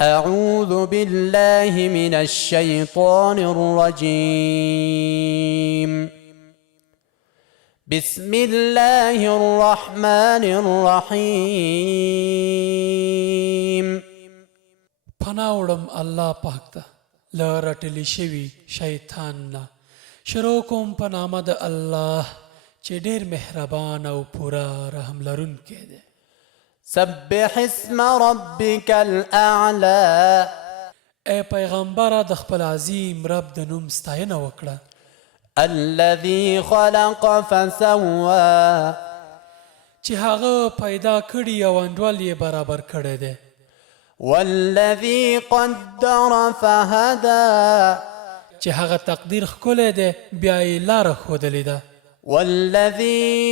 أعوذ بالله من الشيطان الرجيم. بسم الله الرحمن الرحيم. پناوړم الله پاک ته له رټلی شوي شیطان نه. شروع کوم په نامه د الله چې ډېر مهربان او پوره رحم لرونکی دی. سبح اسم ربك الأعلى. ای پیغمبره د خپل عظیم رب د نوم ستاینه وکړه. الذي خلق فسوى. چې هغه پیدا کړي او انډول یې برابر کړی دی. والذي قدر فهدى. چې هغه تقدیر ښکلی دی بیا یې لاره ښودلې ده. والذي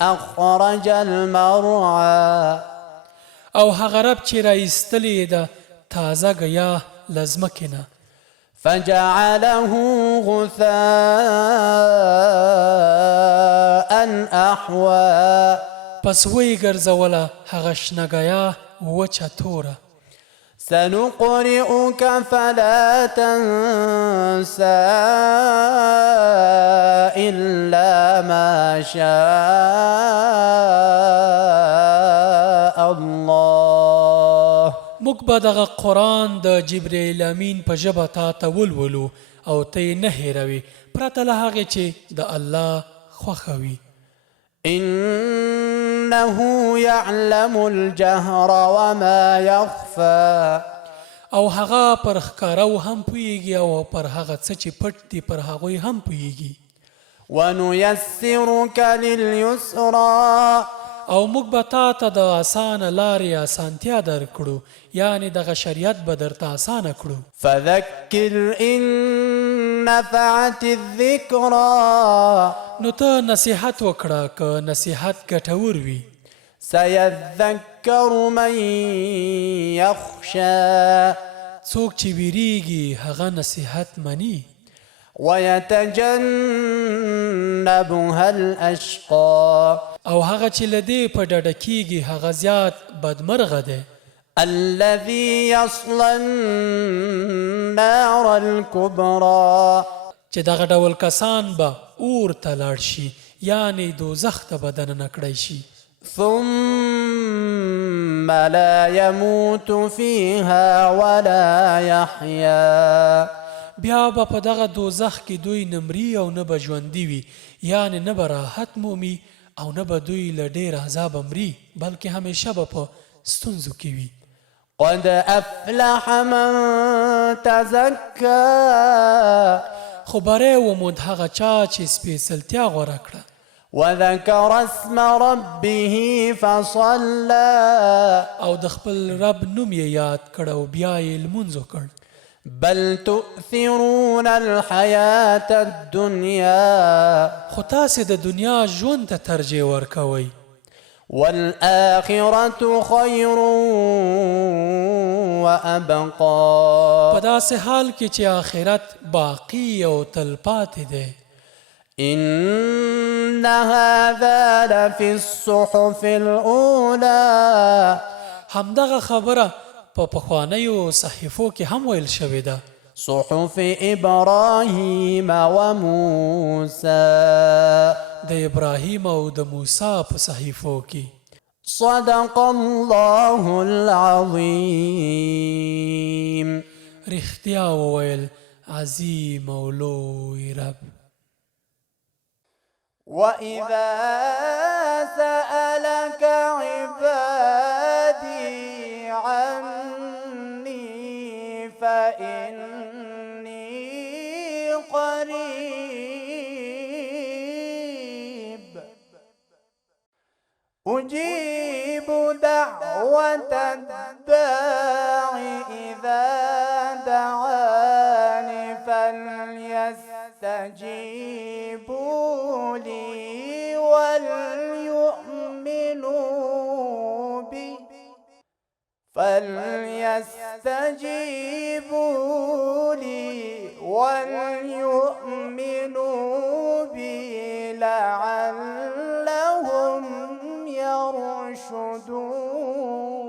أخرج المرعى. او هغه رب چې راایستلې ده تازه ګیا له ځمکې نه. فجعله غثاء أحوى. پس وی ګرځوله هغه شنه ګیا وچه توره. سنقرئك فلا تنسى إلا ما شاء الله. موږ به دغه قرآن د جبرائیل امین په ژبه تا ته ولولو او ته یې نه هېروي پرته له هغې چې د الله خوښه وي. إنه يعلم الجهر وما يخفى. او هغه پر ښکارو هم پوهیږي او پر هغه څه چې پټ دي پر هغوی هم پوهیږي. ونيسرك لليسرى. او موږ به تا ته د اسانه لارې اسانتیا درکړو یعنې دغه شریعت به درته اسانه کړو. فذكر إن نفعت الذكرى. نو ته نصیحت وکړه که نصیحت ګټور وي. سيذكر من يخشى. څوک چې ویریږي هغه نصیحت مني. ويتجنبها الأشقى. او هغه چې له دې په ډډه کیږي هغه زیات بدمرغه دی. الذي يصلى النار الكبرى. چې دغه ډول کسان به اور ته لاړ شي یعنې دوزخ ته به دننه کړی شي. ثم لا يموت فيها ولا يحيا. بیا به په دغه دوزخ کې دوی نه مري او نه به ژوندي وي یعنې نه به راحت مومي او نه به دوی له ډېر عذابه مري بلکې همیشه به په ستونزو کې وي. قد أفلح من تزكى. خو بری وموند هغه چا چې سپېڅلتیا غوره کړه. وذكر اسم ربه فصلى. او د خپل رب نوم یې یاد کړ او بیا یې لمونځ وکړ. بل تؤثرون الحياة الدنيا. خو تاسې د دنیا ژوند ته ترجیح ورکوئ. والآخرة خير وأبقى. په داسې حال کې چې آخرت باقی او تلپاتې دی. إن هذا لفي الصحف الأولى. همدغه خبره په پخوانیو صحیفو کې هم ویل شوې ده. صحف إبراهيم وموسى. د ابراهیم او د موسی په صحیفو کې. صدق الله العظيم. رښتیا وویل عظیم او لوی رب. وإذا سألك عبادي عني فإني قريب أجيب دعوة الداع إذا دعاني فليستجيبوا لي وليؤمنوا بي لعلهم يرشدون.